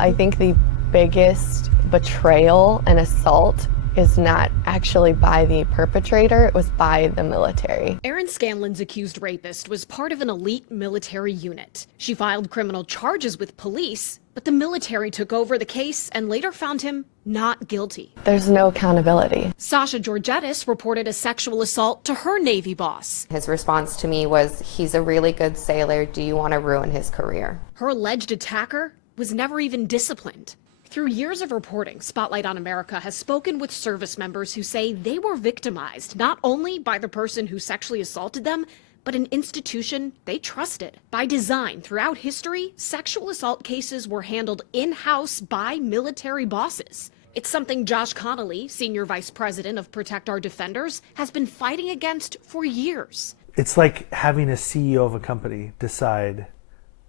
I think the biggest betrayal and assault is not actually by the perpetrator, it was by the military. Erin Scanlon's accused rapist was part of an elite military unit. She filed criminal charges with police, but the military took over the case and later found him not guilty. There's no accountability. Sasha Georgetis reported a sexual assault to her Navy boss. His response to me was, "He's a really good sailor. Do you want to ruin his career?" Her alleged attacker was never even disciplined. Through years of reporting, Spotlight on America has spoken with service members who say they were victimized not only by the person who sexually assaulted them, but an institution they trusted. By design, throughout history, sexual assault cases were handled in-house by military bosses. It's something Josh Connolly, Senior Vice President of Protect Our Defenders, has been fighting against for years. It's like having a CEO of a company decide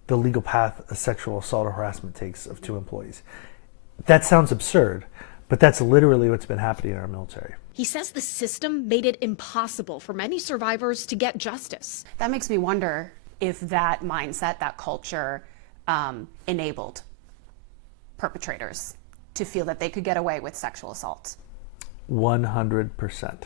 the legal path a sexual assault or harassment takes of two employees. That sounds absurd, but that's literally what's been happening in our military. He says the system made it impossible for many survivors to get justice. That makes me wonder if that mindset, that culture, enabled perpetrators to feel that they could get away with sexual assault. 100%.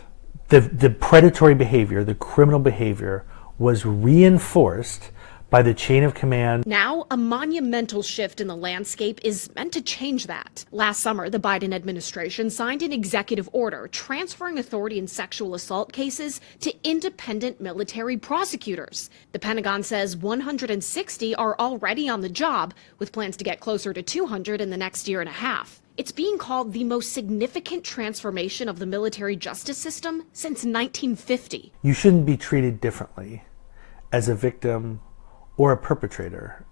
The predatory behavior, the criminal behavior, was reinforced by the chain of command. Now, a monumental shift in the landscape is meant to change that. Last summer, the Biden administration signed an executive order transferring authority in sexual assault cases to independent military prosecutors. The Pentagon says 160 are already on the job, with plans to get closer to 200 in the next year and a half. It's being called the most significant transformation of the military justice system since 1950. You shouldn't be treated differently as a victim or a perpetrator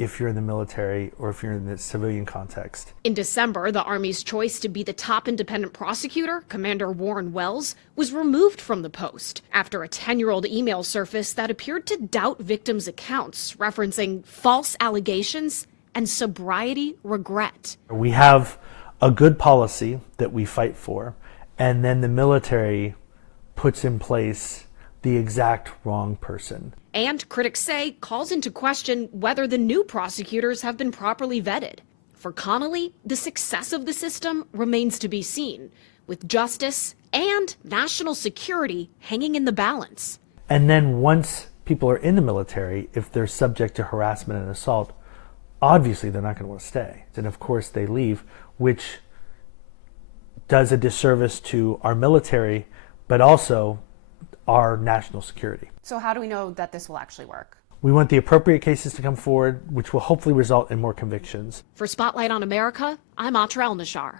if you're in the military or if you're in the civilian context. In December, the Army's choice to be the top independent prosecutor, Commander Warren Wells, was removed from the post after a 10-year-old email surfaced that appeared to doubt victims' accounts, referencing false allegations and sobriety regret. We have a good policy that we fight for, and then the military puts in place the exact wrong person. And critics say calls into question whether the new prosecutors have been properly vetted. For Connolly, the success of the system remains to be seen, with justice and national security hanging in the balance. And then once people are in the military, if they're subject to harassment and assault, obviously they're not going to want to stay. And of course they leave, which does a disservice to our military, but also our national security. So how do we know that this will actually work? We want the appropriate cases to come forward, which will hopefully result in more convictions. For Spotlight on America, I'm Atra El-Nashar.